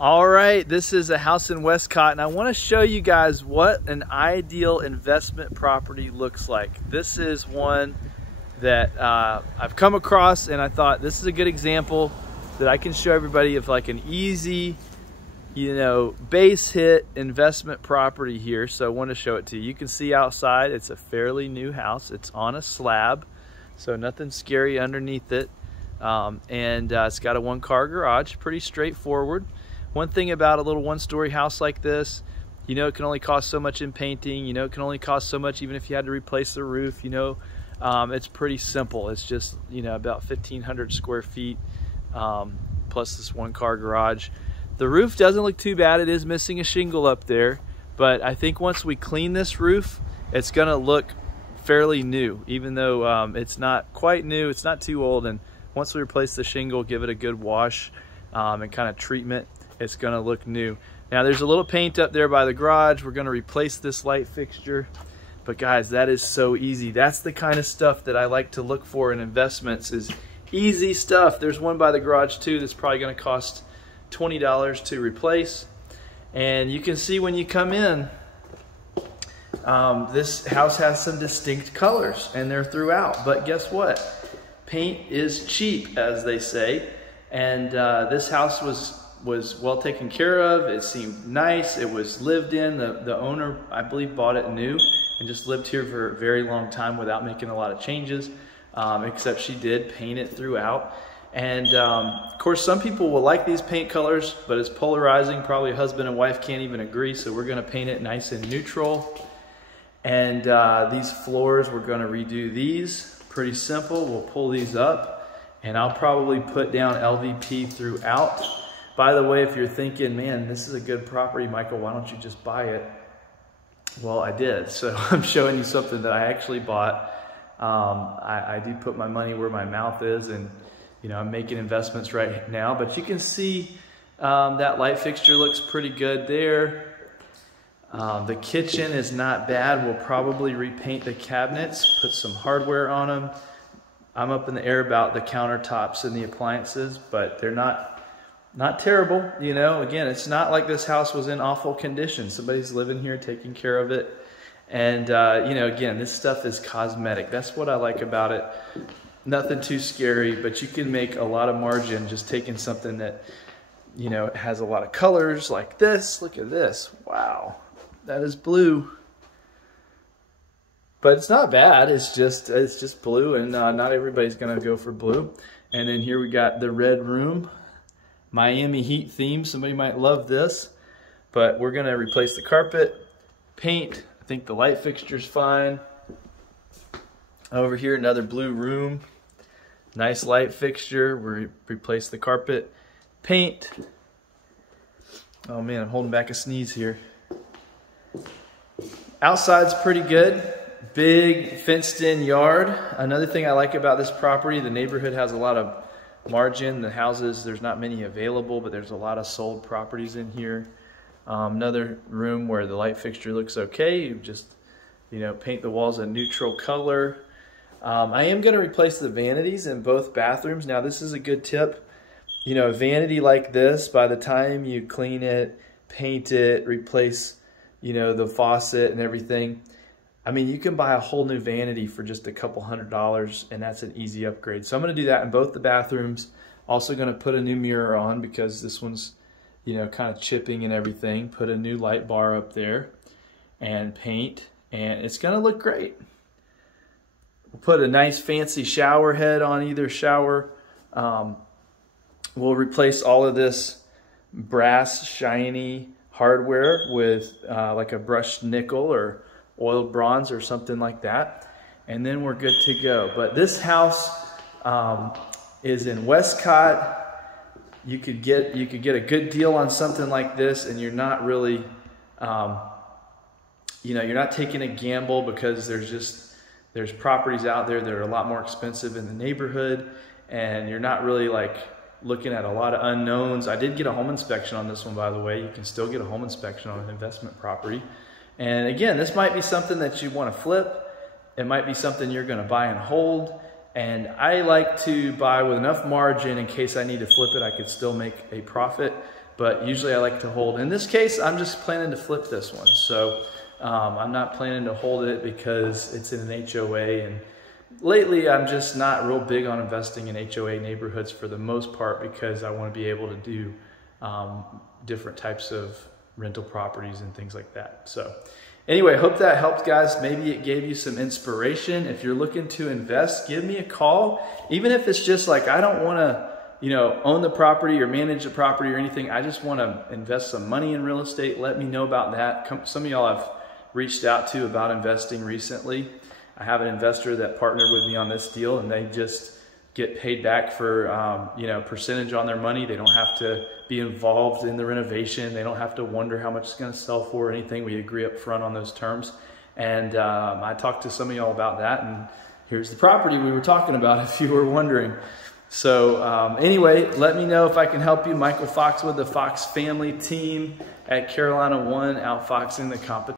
All right, this is a house in Westcott, and I want to show you guys what an ideal investment property looks like. This is one that I've come across, and I thought this is a good example that I can show everybody of like an easy, base hit investment property here. So I want to show it to you. You can see outside, it's a fairly new house. It's on a slab, so nothing scary underneath it. It's got a one-car garage, pretty straightforward. One thing about a little one-story house like this, it can only cost so much in painting. It can only cost so much even if you had to replace the roof. It's pretty simple. It's just, about 1,500 square feet plus this one-car garage. The roof doesn't look too bad. It is missing a shingle up there, but I think once we clean this roof, it's gonna look fairly new, even though it's not quite new. It's not too old, and once we replace the shingle, give it a good wash and kind of treatment, it's gonna look new. Now there's a little paint up there by the garage. We're gonna replace this light fixture. But guys, that is so easy. That's the kind of stuff that I like to look for in investments, is easy stuff. There's one by the garage too that's probably gonna cost $20 to replace. And you can see when you come in, this house has some distinct colors and they're throughout. But guess what? Paint is cheap, as they say. And this house was well taken care of. It seemed nice. It was lived in. The owner, I believe, bought it new and just lived here for a very long time without making a lot of changes, except she did paint it throughout. And of course, some people will like these paint colors, but it's polarizing. Probably husband and wife can't even agree, so we're gonna paint it nice and neutral. And these floors, we're gonna redo these. Pretty simple. We'll pull these up, and I'll probably put down LVP throughout. By the way, if you're thinking, man, this is a good property, Michael, why don't you just buy it? Well, I did. So I'm showing you something that I actually bought. I do put my money where my mouth is, and I'm making investments right now. But you can see that light fixture looks pretty good there. The kitchen is not bad. We'll probably repaint the cabinets, put some hardware on them. I'm up in the air about the countertops and the appliances, but they're not terrible. Again, it's not like this house was in awful condition. Somebody's living here, taking care of it. And, again, this stuff is cosmetic. That's what I like about it. Nothing too scary, but you can make a lot of margin just taking something that, has a lot of colors like this. Look at this. Wow. That is blue. But it's not bad. It's just blue, and not everybody's going to go for blue. And then here we got the red room. Miami Heat theme. Somebody might love this, but we're gonna replace the carpet, paint. I think the light fixture's fine. Over here, another blue room. Nice light fixture. We replace the carpet, paint. Oh man, I'm holding back a sneeze here. Outside's pretty good. Big fenced in yard. Another thing I like about this property, the neighborhood has a lot of margin. The houses, there's not many available, but there's a lot of sold properties in here. Another room where the light fixture looks okay. You just, paint the walls a neutral color. I am going to replace the vanities in both bathrooms. Now, this is a good tip. A vanity like this, by the time you clean it, paint it, replace, the faucet and everything, you can buy a whole new vanity for just a couple $100, and that's an easy upgrade. So I'm going to do that in both the bathrooms. Also going to put a new mirror on because this one's, kind of chipping and everything. Put a new light bar up there and paint, and it's going to look great. We'll put a nice fancy shower head on either shower. We'll replace all of this brass shiny hardware with like a brushed nickel or oiled bronze or something like that, and then we're good to go. But this house is in Westcott. You could get a good deal on something like this, and you're not really, you're not taking a gamble, because there's properties out there that are a lot more expensive in the neighborhood, and you're not really like looking at a lot of unknowns. I did get a home inspection on this one, by the way. You can still get a home inspection on an investment property. And again, this might be something that you want to flip. It might be something you're going to buy and hold. And I like to buy with enough margin in case I need to flip it, I could still make a profit. But usually I like to hold. In this case, I'm just planning to flip this one. So I'm not planning to hold it because it's in an HOA. And lately, I'm just not real big on investing in HOA neighborhoods for the most part because I want to be able to do different types of rental properties and things like that. So anyway, hope that helped, guys. Maybe it gave you some inspiration. If you're looking to invest, give me a call. Even if it's just like, I don't want to, own the property or manage the property or anything. I just want to invest some money in real estate. Let me know about that. Some of y'all have reached out to about investing recently. I have an investor that partnered with me on this deal, and they just get paid back for percentage on their money. They don't have to be involved in the renovation. They don't have to wonder how much it's going to sell for or anything. We agree up front on those terms. And I talked to some of y'all about that, and here's the property we were talking about if you were wondering. So anyway, let me know if I can help you. Michael Fox with the Fox family team at Carolina One, outfoxing the competition.